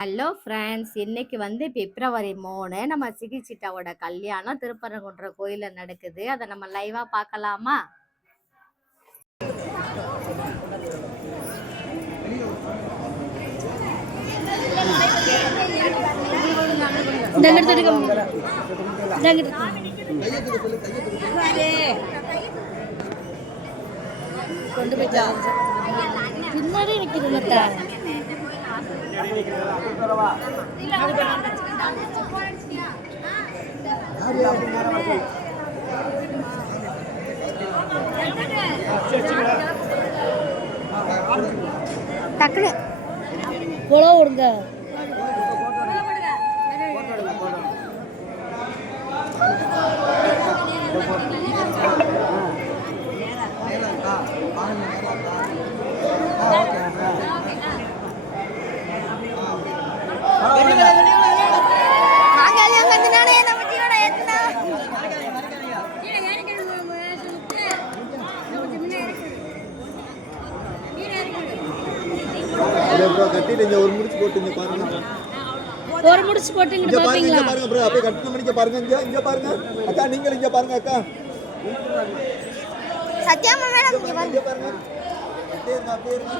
Hello friends, இன்னைக்கு வந்து பிப்ரவரி 3 நம்ம சிகிச்சிட்டாவோட கல்யாணம் திருப்பரங்குன்ற கோயிலில் நடக்குது. அதை நம்ம லைவாக பார்க்கலாமா? கொண்டு போய் பின்னாடி நிற்கிறது டக்குனு போல விடுங்க. கட்டிட்டு ஒரு முடிச்சு போட்டுங்க பாருங்க. ஒரு முடிச்சு போட்டுங்க பாத்தீங்களா? பாருங்க ப்ரோ, அப்படியே கட்டின மணிக்கு பாருங்க. இங்க பாருங்க அக்கா, நீங்க இங்க பாருங்க அக்கா. சத்யாமா மேடம் இங்க பாருங்க. அப்படியே இருங்க.